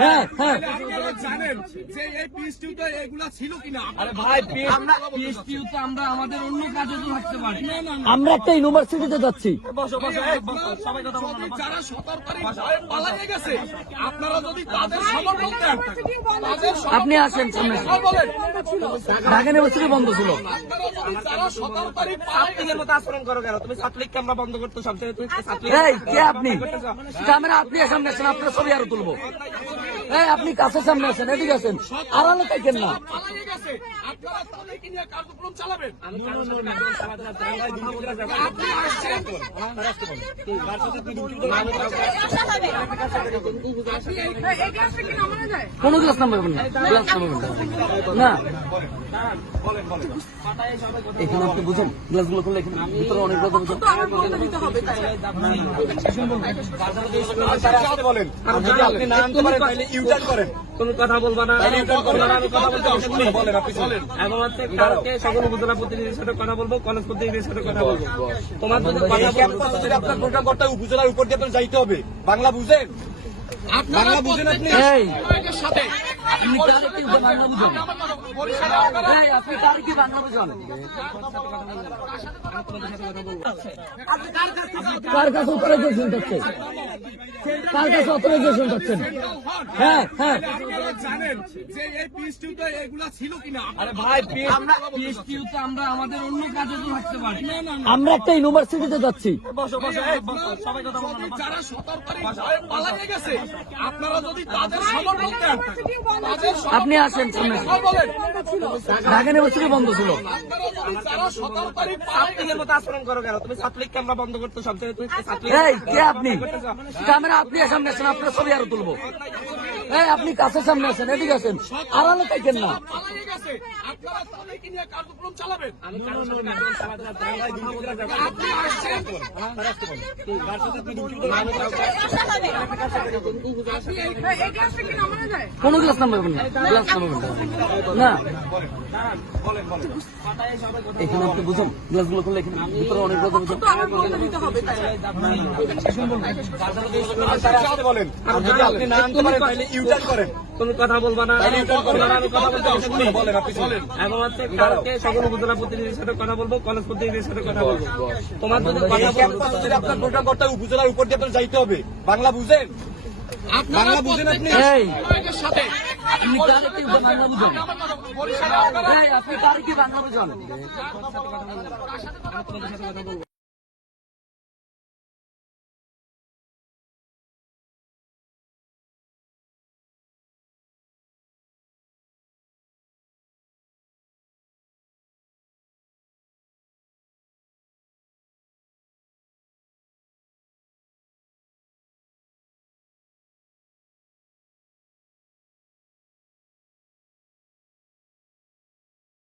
হ্যাঁ হ্যাঁ জানেন যে এই পিএসটিউতে এগুলা ছিল কিনা? আরে ভাই পিএসটিউতে আমরা আমাদের অন্য কাজে তো থাকতে পারি। আমরা একটা ইউনিভার্সিটিতে যাচ্ছি। যদি যারা 17 তারিখ ভয়ে পালিয়ে গেছে, আপনারা যদি তাদের সমর্থন দেন, আপনি আসেন সামনে। বলেন ঢাকা ইউনিভার্সিটি বন্ধ ছিল। আপনারা যদি যারা 17 তারিখ ছাত্রীদের মতো আচরণ করো কেন? তুমি ছাত্রলীগকে আমরা বন্ধ করতে সবচেয়ে তুমি ছাত্রলীগ এই কে আপনি? ক্যামেরা আপনি সামনে আসেন, আপনার ছবি আরো তুলবো। এই আপনি কাছে সামনে আসেন, এদিকে আসেন, আড়ালে থাকেন না। পালিয়ে গেছে, আপনারা তাদেরকে নিয়ে কার্যক্রম চালাবেন। আপনি আসছেন, কোন ক্লাস নাম্বার না, ক্লাস নাম্বার না। এখানে আপনি বুঝেন, গ্লাসগুলো করলে এখানে ভিতরে অনেক কথা বুঝেন। বলেন যদি আপনি না আনতে পারেন তাহলে ইউটার্ন করেন। তুমি কথা বলবা না, আমি কথা বলতে বলেন আপনি চলেন। এবং হচ্ছে কালকে সকল উপজেলা প্রতিনিধির সাথে কথা বলবো, কলেজ প্রতিনিধির সাথে কথা বলবো। তোমার যদি আপনার প্রোগ্রাম করতে উপজেলার উপর দিয়ে যাইতে হবে। বাংলা বুঝেন? বাংলা বুঝেন আপনি? সাথে আপনি কার কি বাংলা বুঝেন? এই আপনি কার কি বাংলা বুঝেন? কার কাছে অথরাইজেশন পাচ্ছেন? কার কাছে অথরাইজেশন পাচ্ছেন? হ্যাঁ হ্যাঁ জানেন যে এই পিএসটিউতে এগুলা ছিল কিনা? আরে ভাই পিএসটিউতে আমরা আমাদের অন্য কাজে তো থাকতে পারি। আমরা একটা ইউনিভার্সিটিতে যাচ্ছি। যদি যারা 17 তারিখ ভয়ে পালিয়ে গেছে, আপনারা যদি তাদের সমর্থন দেন, আপনি আসেন সামনে। বলেন ঢাকা ইউনিভার্সিটি বন্ধ ছিল। আপনারা যদি যারা 17 তারিখ ছাত্রীদের মতো আচরণ করো কেন? তুমি ছাত্রলীগকে আমরা বন্ধ করতে সবচেয়ে তুমি ছাত্রলীগ এই কে আপনি? ক্যামেরা আপনি সামনে আসেন, আপনার ছবি আরো তুলবো। এই আপনি কাছে সামনে আসেন, এদিকে আসেন, আড়ালে থাকেন না। পালিয়ে গেছে, আপনারা তাদেরকে নিয়ে কার্যক্রম চালাবেন। আপনি আসছেন, কোন ক্লাস নাম্বার না, ক্লাস নাম্বার না। এখানে আপনি বুঝেন, গ্লাসগুলো করলে এখানে ভিতরে অনেক কথা বুঝেন। বলেন যদি আপনি না আনতে পারেন তাহলে ইউটার্ন করেন। তুমি কথা বলবা না, আমি কথা বলতে বলেন আপনি চলেন। এবং হচ্ছে কালকে সকল উপজেলা প্রতিনিধির সাথে কথা বলবো, কলেজ প্রতিনিধির সাথে কথা বলবো। তোমার যদি আপনার প্রোগ্রাম করতে উপজেলার উপর দিয়ে যাইতে হবে। বাংলা বুঝেন? বাংলা বুঝেন আপনি? এই সাথে আপনি কার কি বাংলা বুঝেন? এই আপনি কার কি বাংলা বুঝেন?